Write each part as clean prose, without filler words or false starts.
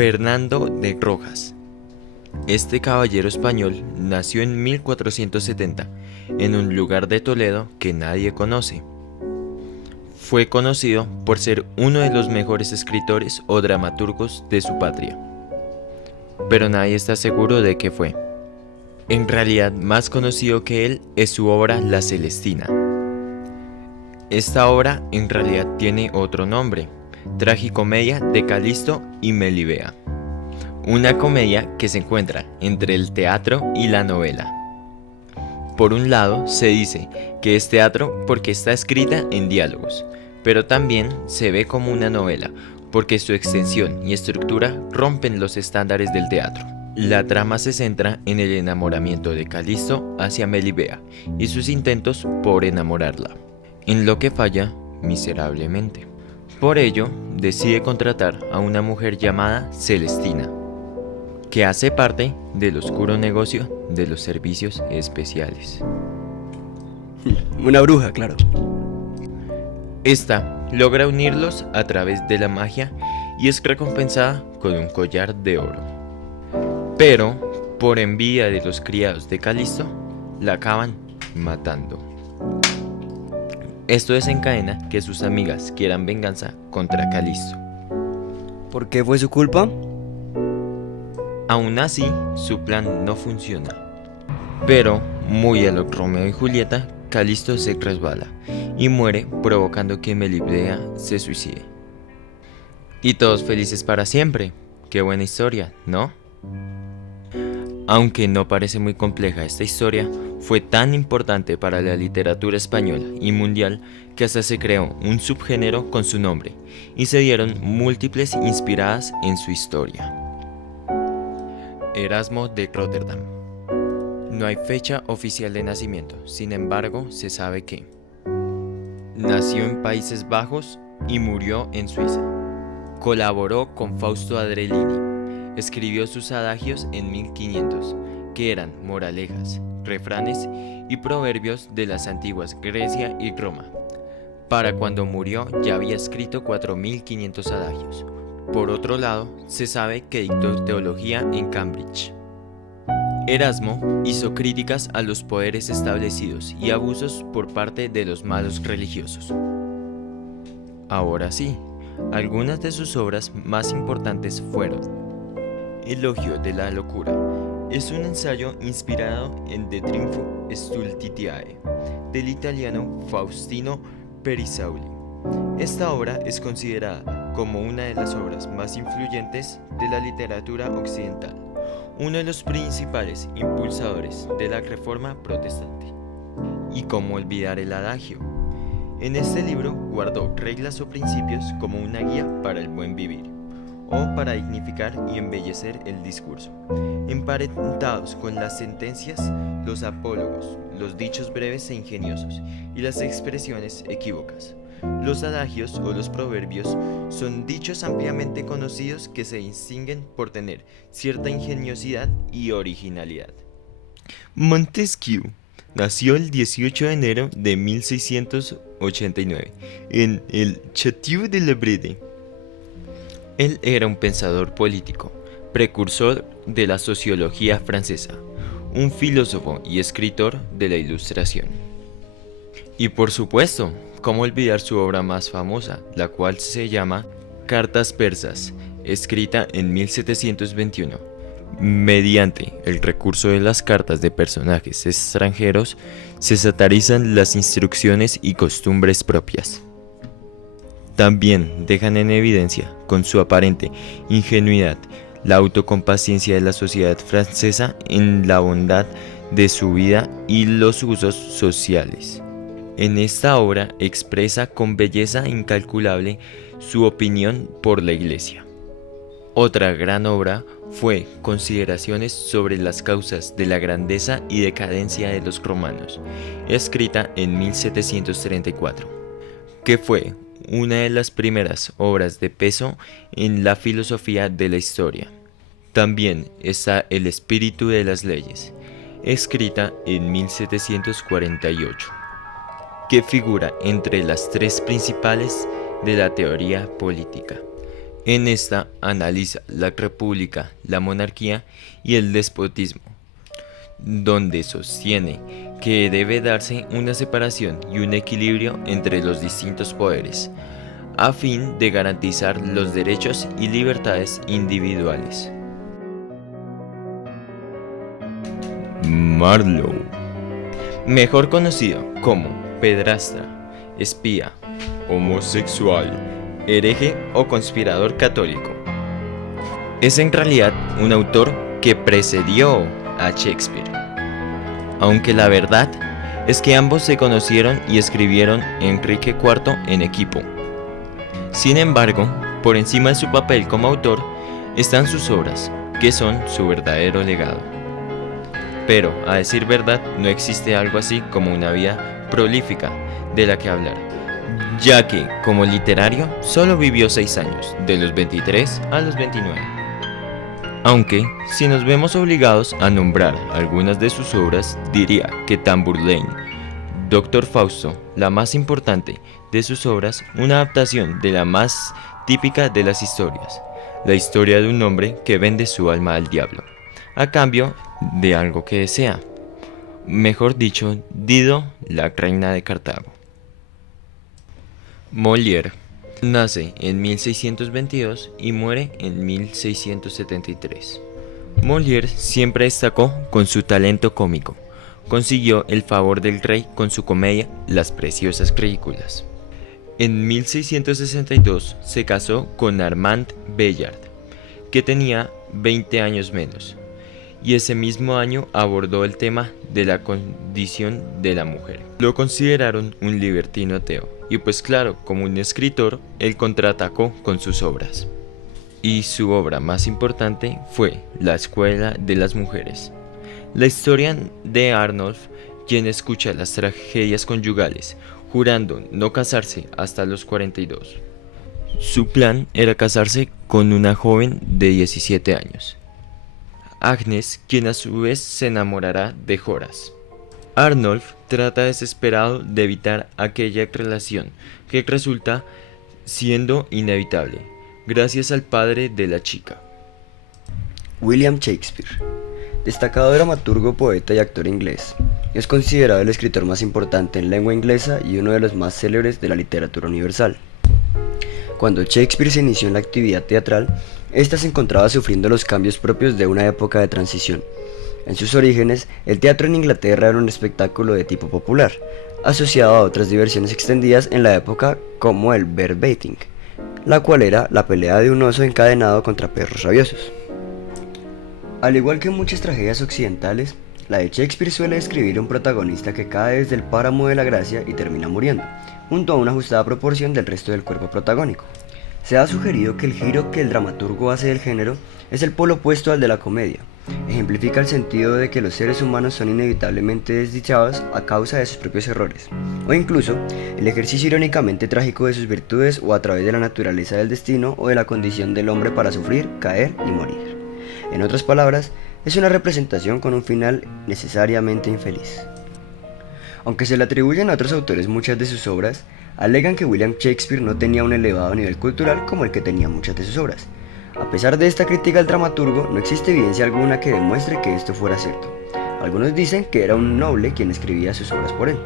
Fernando de Rojas. Este caballero español nació en 1470 en un lugar de Toledo que nadie conoce. Fue conocido por ser uno de los mejores escritores o dramaturgos de su patria, pero nadie está seguro de qué fue. En realidad, más conocido que él es su obra La Celestina. Esta obra en realidad tiene otro nombre: Tragicomedia de Calisto y Melibea, una comedia que se encuentra entre el teatro y la novela. Por un lado, se dice que es teatro porque está escrita en diálogos, pero también se ve como una novela porque su extensión y estructura rompen los estándares del teatro. La trama se centra en el enamoramiento de Calisto hacia Melibea y sus intentos por enamorarla, en lo que falla miserablemente. Por ello, decide contratar a una mujer llamada Celestina, que hace parte del oscuro negocio de los servicios especiales. Una bruja, claro. Esta logra unirlos a través de la magia y es recompensada con un collar de oro. Pero, por envidia de los criados de Calisto, la acaban matando. Esto desencadena que sus amigas quieran venganza contra Calisto. ¿Por qué fue su culpa? Aún así, su plan no funciona. Pero, muy a lo Romeo y Julieta, Calisto se resbala y muere, provocando que Melibea se suicide. Y todos felices para siempre. Qué buena historia, ¿no? Aunque no parece muy compleja, esta historia fue tan importante para la literatura española y mundial que hasta se creó un subgénero con su nombre y se dieron múltiples inspiradas en su historia. Erasmo de Róterdam. No hay fecha oficial de nacimiento, sin embargo, se sabe que nació en Países Bajos y murió en Suiza. Colaboró con Fausto Adrellini. Escribió sus adagios en 1500, que eran moralejas, refranes y proverbios de las antiguas Grecia y Roma. Para cuando murió ya había escrito 4500 adagios. Por otro lado, se sabe que dictó teología en Cambridge. Erasmo hizo críticas a los poderes establecidos y abusos por parte de los malos religiosos. Ahora sí, algunas de sus obras más importantes fueron Elogio de la locura. Es un ensayo inspirado en De Triunfo Stultitiae, del italiano Faustino Perisauli. Esta obra es considerada como una de las obras más influyentes de la literatura occidental, uno de los principales impulsadores de la Reforma Protestante. ¿Y cómo olvidar el adagio? En este libro guardó reglas o principios como una guía para el buen vivir, o para dignificar y embellecer el discurso, emparentados con las sentencias, los apólogos, los dichos breves e ingeniosos y las expresiones equívocas. Los adagios o los proverbios son dichos ampliamente conocidos que se distinguen por tener cierta ingeniosidad y originalidad. Montesquieu nació el 18 de enero de 1689 en el Château de la Brede. Él era un pensador político, precursor de la sociología francesa, un filósofo y escritor de la Ilustración. Y por supuesto, ¿cómo olvidar su obra más famosa, la cual se llama Cartas Persas, escrita en 1721? Mediante el recurso de las cartas de personajes extranjeros, se satirizan las instrucciones y costumbres propias. También dejan en evidencia, con su aparente ingenuidad, la autocompascencia de la sociedad francesa en la bondad de su vida y los usos sociales. En esta obra expresa con belleza incalculable su opinión por la Iglesia. Otra gran obra fue Consideraciones sobre las causas de la grandeza y decadencia de los romanos, escrita en 1734, que fue una de las primeras obras de peso en la filosofía de la historia. También está El espíritu de las leyes, escrita en 1748, que figura entre las tres principales de la teoría política. En esta analiza la república, la monarquía y el despotismo, donde sostiene que debe darse una separación y un equilibrio entre los distintos poderes, a fin de garantizar los derechos y libertades individuales. Marlowe, mejor conocido como pedrastra, espía, homosexual, hereje o conspirador católico, es en realidad un autor que precedió a Shakespeare, aunque la verdad es que ambos se conocieron y escribieron Enrique IV en equipo. Sin embargo, por encima de su papel como autor están sus obras, que son su verdadero legado. Pero, a decir verdad, no existe algo así como una vida prolífica de la que hablar, ya que, como literario, solo vivió 6 años, de los 23 a los 29. Aunque, si nos vemos obligados a nombrar algunas de sus obras, diría que Tamburlaine, Doctor Fausto, la más importante de sus obras, una adaptación de la más típica de las historias, la historia de un hombre que vende su alma al diablo, a cambio de algo que desea, mejor dicho, Dido, la reina de Cartago. Molière nace en 1622 y muere en 1673. Molière siempre destacó con su talento cómico. Consiguió el favor del rey con su comedia Las Preciosas Ridículas. En 1662 se casó con Armand Bellard, que tenía 20 años menos, y ese mismo año abordó el tema de la condición de la mujer. Lo consideraron un libertino ateo, y pues claro, como un escritor, él contraatacó con sus obras. Y su obra más importante fue La Escuela de las Mujeres. La historia de Arnulf, quien escucha las tragedias conyugales, jurando no casarse hasta los 42. Su plan era casarse con una joven de 17 años. Agnes, quien a su vez se enamorará de Horace. Arnulf trata desesperado de evitar aquella relación, que resulta siendo inevitable, gracias al padre de la chica. William Shakespeare, destacado dramaturgo, poeta y actor inglés, es considerado el escritor más importante en lengua inglesa y uno de los más célebres de la literatura universal. Cuando Shakespeare se inició en la actividad teatral, ésta se encontraba sufriendo los cambios propios de una época de transición. En sus orígenes, el teatro en Inglaterra era un espectáculo de tipo popular, asociado a otras diversiones extendidas en la época como el bear-baiting, la cual era la pelea de un oso encadenado contra perros rabiosos. Al igual que muchas tragedias occidentales, la de Shakespeare suele describir un protagonista que cae desde el páramo de la gracia y termina muriendo, junto a una ajustada proporción del resto del cuerpo protagónico. Se ha sugerido que el giro que el dramaturgo hace del género es el polo opuesto al de la comedia. Ejemplifica el sentido de que los seres humanos son inevitablemente desdichados a causa de sus propios errores, o incluso el ejercicio irónicamente trágico de sus virtudes o a través de la naturaleza del destino o de la condición del hombre para sufrir, caer y morir. En otras palabras, es una representación con un final necesariamente infeliz. Aunque se le atribuyen a otros autores muchas de sus obras, alegan que William Shakespeare no tenía un elevado nivel cultural como el que tenían muchas de sus obras. A pesar de esta crítica al dramaturgo, no existe evidencia alguna que demuestre que esto fuera cierto. Algunos dicen que era un noble quien escribía sus obras por él.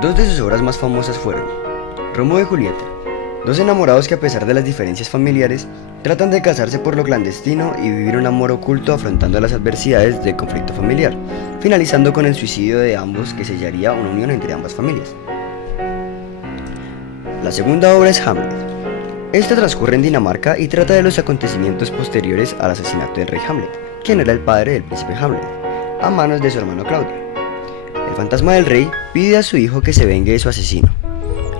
Dos de sus obras más famosas fueron Rómulo y Julieta, dos enamorados que a pesar de las diferencias familiares, tratan de casarse por lo clandestino y vivir un amor oculto afrontando las adversidades del conflicto familiar, finalizando con el suicidio de ambos que sellaría una unión entre ambas familias. La segunda obra es Hamlet. Esta transcurre en Dinamarca y trata de los acontecimientos posteriores al asesinato del rey Hamlet, quien era el padre del príncipe Hamlet, a manos de su hermano Claudio. El fantasma del rey pide a su hijo que se vengue de su asesino.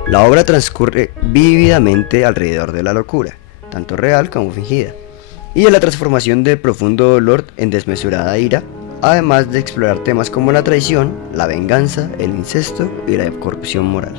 La obra transcurre vívidamente alrededor de la locura, tanto real como fingida, y de la transformación del profundo dolor en desmesurada ira, además de explorar temas como la traición, la venganza, el incesto y la corrupción moral.